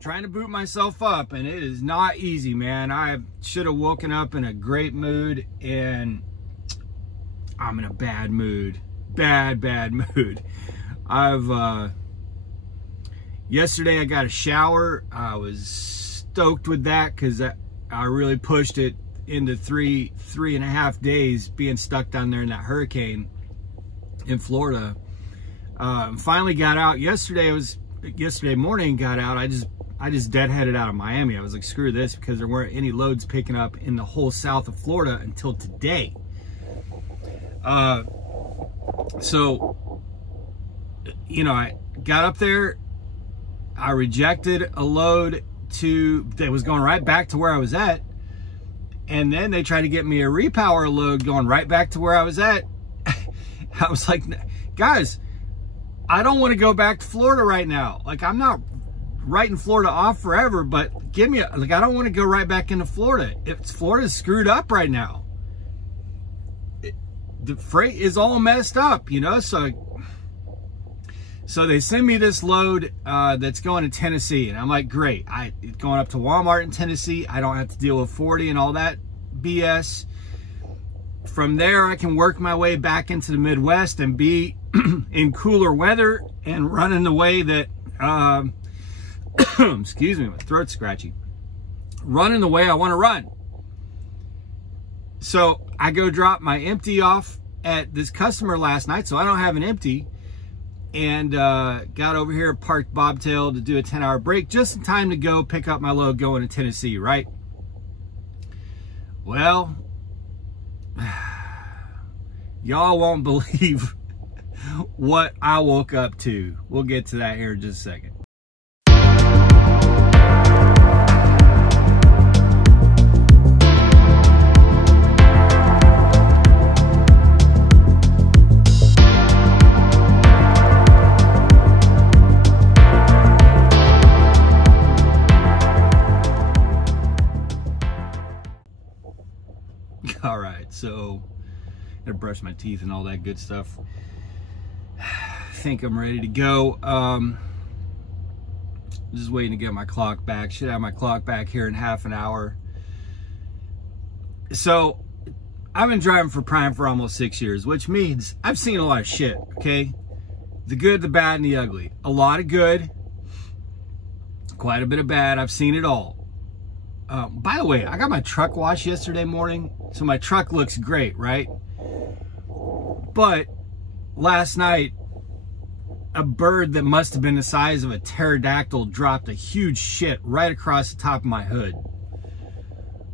trying to boot myself up, and it is not easy, man. I should have woken up in a great mood, and I'm in a bad mood. Bad mood. Yesterday I got a shower. I was stoked with that because I really pushed it into three and a half days being stuck down there in that hurricane in Florida. Finally got out yesterday. Yesterday morning, got out. I just deadheaded out of Miami. I was like, screw this, because there weren't any loads picking up in the whole south of Florida until today. So, you know, I got up there, I rejected a load that was going right back to where I was at, and then they tried to get me a repower load going right back to where I was at. I was like, guys, I don't want to go back to Florida right now. Like, I'm not writing Florida off forever, but give me I don't want to go right back into Florida. Florida's screwed up right now. The freight is all messed up, you know. So they send me this load that's going to Tennessee, and I'm like, great. It's going up to Walmart in Tennessee. I don't have to deal with 40 and all that BS. From there, I can work my way back into the Midwest and be in cooler weather and run in the way that, excuse me, my throat's scratchy. Run in the way I want to run. So I go drop my empty off at this customer last night, so I don't have an empty. And got over here, parked bobtail to do a 10-hour break, just in time to go pick up my load going to Tennessee, right? Well, y'all won't believe what I woke up to. We'll get to that here in just a second. All right, so I'm gonna brush my teeth and all that good stuff. I think I'm ready to go. Just waiting to get my clock back. Should have my clock back here in half an hour. So I've been driving for Prime for almost 6 years, which means I've seen a lot of shit, okay? The good, the bad, and the ugly. A lot of good, quite a bit of bad. I've seen it all. By the way, I got my truck washed yesterday morning, so my truck looks great, right? But last night, a bird that must have been the size of a pterodactyl dropped a huge shit right across the top of my hood.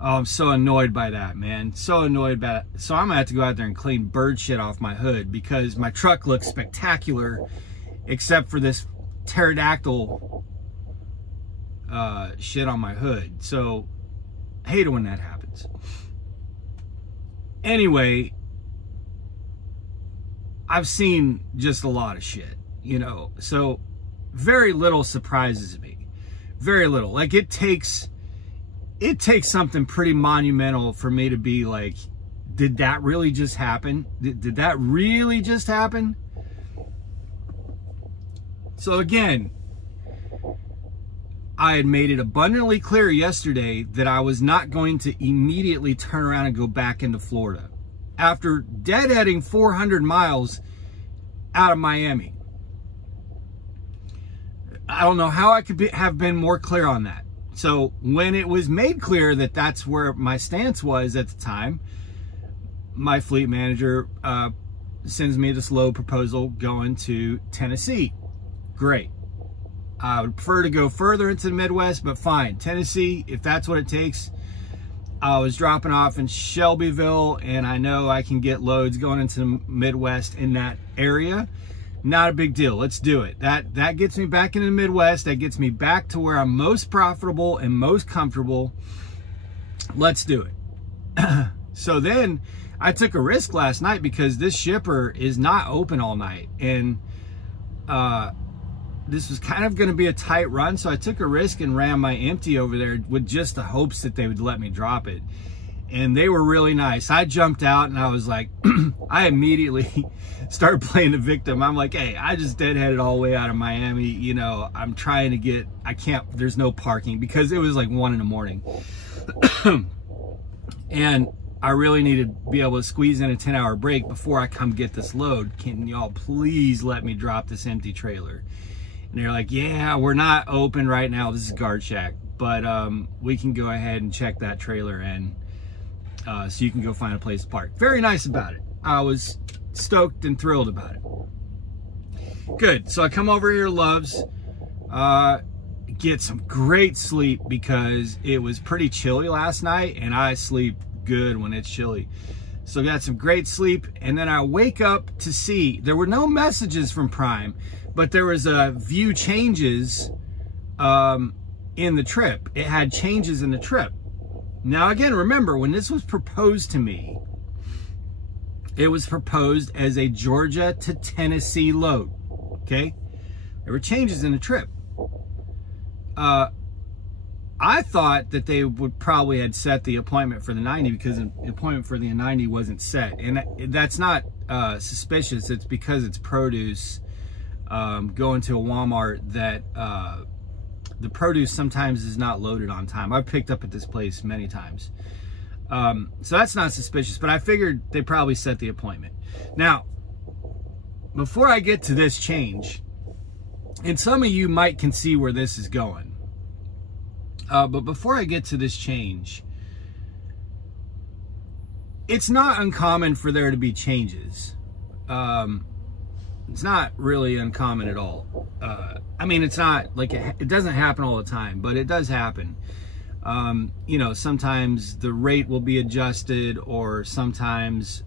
Oh, I'm so annoyed by that, man. So annoyed by that. So I'm gonna have to go out there and clean bird shit off my hood, because my truck looks spectacular, except for this pterodactyl shit on my hood. So I hate it when that happens. Anyway, I've seen just a lot of shit, you know, so very little surprises me. Very little. Like, it takes something pretty monumental for me to be like, did that really just happen? Did that really just happen? So again, I had made it abundantly clear yesterday that I was not going to immediately turn around and go back into Florida after deadheading 400 miles out of Miami. I don't know how I could have been more clear on that. So when it was made clear that that's where my stance was at the time, my fleet manager sends me this load proposal going to Tennessee. Great. I would prefer to go further into the Midwest, but fine. Tennessee, if that's what it takes. I was dropping off in Shelbyville, and I know I can get loads going into the Midwest in that area. Not a big deal. Let's do it. That gets me back into the Midwest. That gets me back to where I'm most profitable and most comfortable. Let's do it. So then I took a risk last night because this shipper is not open all night. And this was kind of going to be a tight run. So I took a risk and ran my empty over there with just the hopes that they would let me drop it. and they were really nice. I jumped out and I was like, I immediately started playing the victim. I'm like, hey, I just deadheaded all the way out of Miami. You know, I'm trying to get, there's no parking, because it was like 1 in the morning. And I really need to be able to squeeze in a 10-hour break before I come get this load. Can y'all please let me drop this empty trailer? And they're like, yeah, we're not open right now. This is Guard Shack, but we can go ahead and check that trailer in, so you can go find a place to park. Very nice about it. I was stoked and thrilled about it. Good. So I come over here to Love's, get some great sleep, because it was pretty chilly last night, and I sleep good when it's chilly. So got some great sleep, and then I wake up to see there were no messages from Prime, but there was a view changes in the trip. It had changes in the trip. Now again, remember, when this was proposed to me, it was proposed as a Georgia to Tennessee load, okay? There were changes in the trip. I thought that they would probably had set the appointment for the 90, because the appointment for the 90 wasn't set. And that's not suspicious. It's because it's produce going to a Walmart that the produce sometimes is not loaded on time. I've picked up at this place many times. So that's not suspicious, but I figured they probably set the appointment. Now, before I get to this change, and some of you might can see where this is going, but before I get to this change, it's not uncommon for there to be changes. It's not really uncommon at all. I mean, it's not like it doesn't happen all the time, but it does happen. You know, sometimes the rate will be adjusted, or sometimes,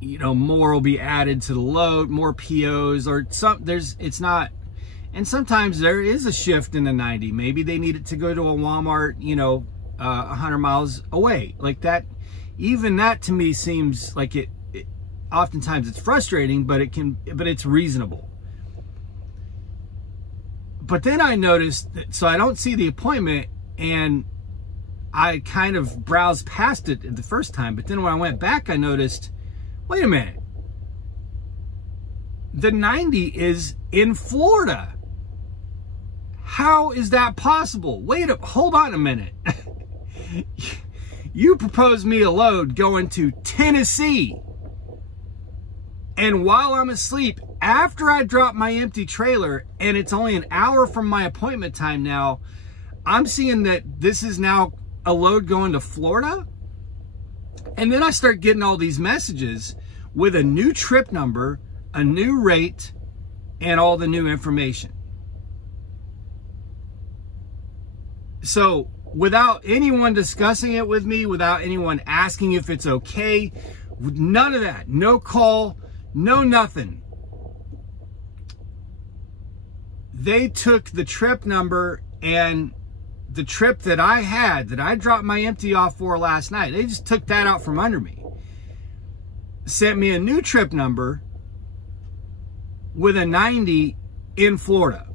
you know, more will be added to the load, more POs, or it's not. And sometimes there is a shift in the 90. Maybe they need it to go to a Walmart, you know, 100 miles away. Like that, even that to me seems like it oftentimes it's frustrating, but it's reasonable. But then I noticed that, so I don't see the appointment, and I kind of browsed past it the first time, but then when I went back, I noticed, wait a minute, the 90 is in Florida. How is that possible? Hold on a minute. You proposed me a load going to Tennessee, and while I'm asleep, after I drop my empty trailer, and it's only an hour from my appointment time now, I'm seeing that this is now a load going to Florida. And then I start getting all these messages with a new trip number, a new rate, and all the new information. So without anyone discussing it with me, without anyone asking if it's okay, none of that, no call, no nothing. They took the trip number and the trip that I had, that I dropped my empty off for last night, they just took that out from under me. Sent me a new trip number with a 90 in Florida.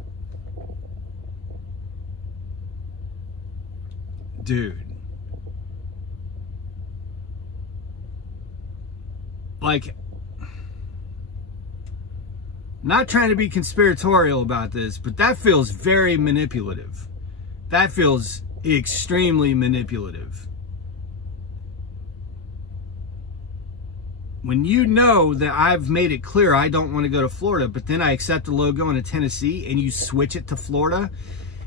Dude. Like, not trying to be conspiratorial about this, but that feels very manipulative. That feels extremely manipulative. When you know that I've made it clear I don't want to go to Florida, but then I accept the load going to Tennessee and you switch it to Florida,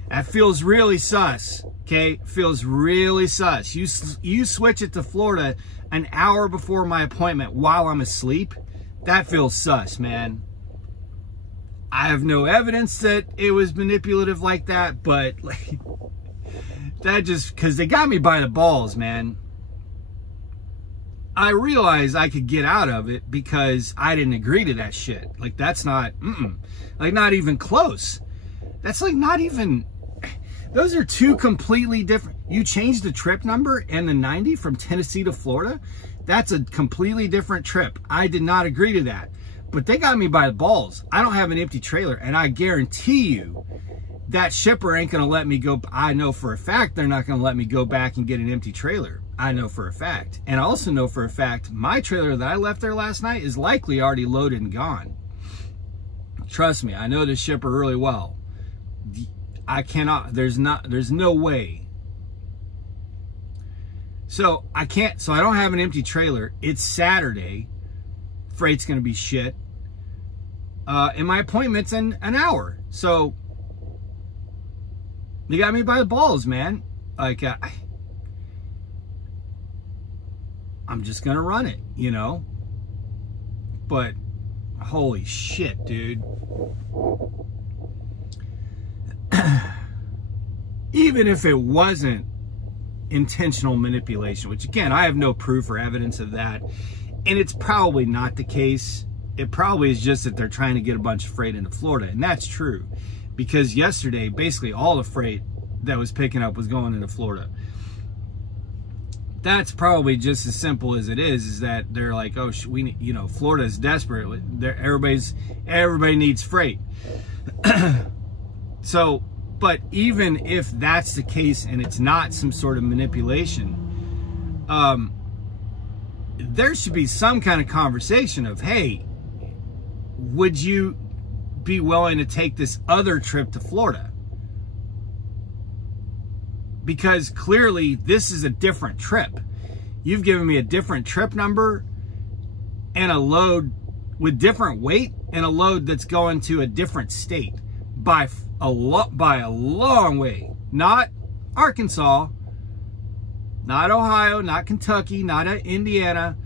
that feels really sus, okay? Feels really sus. You switch it to Florida an hour before my appointment while I'm asleep. That feels sus, man. I have no evidence that it was manipulative like that, but like, that just, because they got me by the balls, man. I realized I could get out of it because I didn't agree to that shit. Like, that's not, like, not even close. That's like not even, those are two completely different. You changed the trip number and the 90 from Tennessee to Florida. That's a completely different trip. I did not agree to that. But they got me by the balls. I don't have an empty trailer, and I guarantee you, that shipper ain't going to let me go. I know for a fact they're not going to let me go back and get an empty trailer. I know for a fact. And I also know for a fact my trailer that I left there last night is likely already loaded and gone. Trust me, I know the shipper really well. I cannot, there's no way. So I don't have an empty trailer. It's Saturday. Freight's going to be shit. And my appointment's in an hour. So they got me by the balls, man. Like, I'm just going to run it, you know? But holy shit, dude. Even if it wasn't intentional manipulation, which again, I have no proof or evidence of that, and it's probably not the case. It probably is just that they're trying to get a bunch of freight into Florida, and that's true. Because yesterday, basically all the freight that was picking up was going into Florida. That's probably just as simple as it is that they're like, oh, we, you know, Florida is desperate. Everybody needs freight. So, but even if that's the case and it's not some sort of manipulation, there should be some kind of conversation of, hey, would you be willing to take this other trip to Florida? Because clearly this is a different trip. You've given me a different trip number and a load with different weight and a load that's going to a different state by a long way. Not Arkansas, not Ohio, not Kentucky, not Indiana,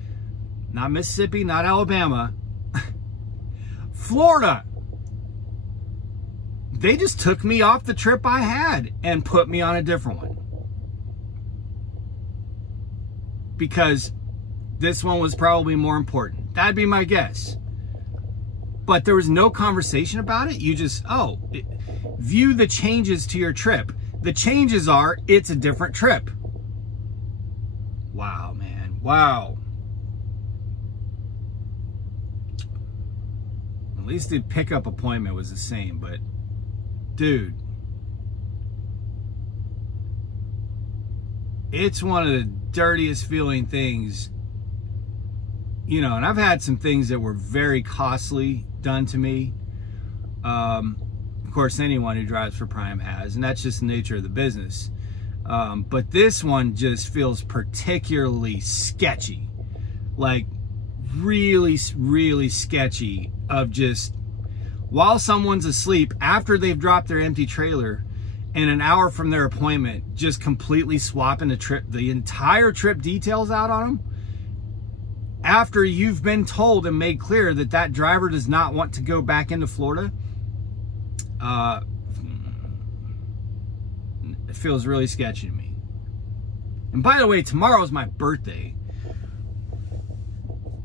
not Mississippi, not Alabama. Florida. They just took me off the trip I had and put me on a different one. Because this one was probably more important. That'd be my guess. But there was no conversation about it. You just, view the changes to your trip. The changes are, it's a different trip. Wow, man. Wow. At least the pickup appointment was the same, but dude, it's one of the dirtiest feeling things, you know, and I've had some things that were very costly done to me. Of course, anyone who drives for Prime has, and that's just the nature of the business. But this one just feels particularly sketchy, like really, really sketchy, of just while someone's asleep after they've dropped their empty trailer and an hour from their appointment, just completely swapping the entire trip details out on them after you've been told and made clear that that driver does not want to go back into Florida. It feels really sketchy to me. And by the way, tomorrow's my birthday.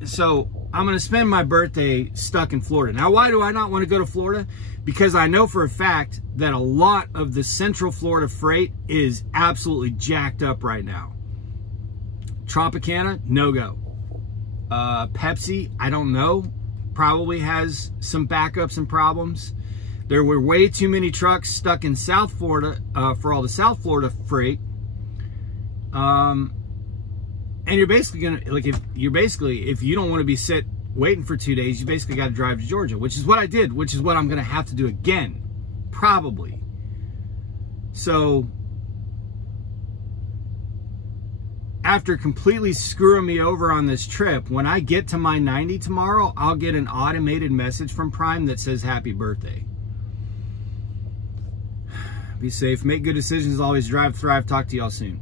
So I'm going to spend my birthday stuck in Florida. Now, why do I not want to go to Florida? Because I know for a fact that a lot of the Central Florida freight is absolutely jacked up right now. Tropicana, no go. Pepsi, I don't know. Probably has some backups and problems. There were way too many trucks stuck in South Florida for all the South Florida freight. And you're basically gonna, like, if you don't want to be waiting for 2 days, you basically got to drive to Georgia, which is what I did, which is what I'm gonna have to do again, probably. So after completely screwing me over on this trip, when I get to my 90 tomorrow, I'll get an automated message from Prime that says happy birthday. Be safe, make good decisions, always drive, thrive. Talk to y'all soon.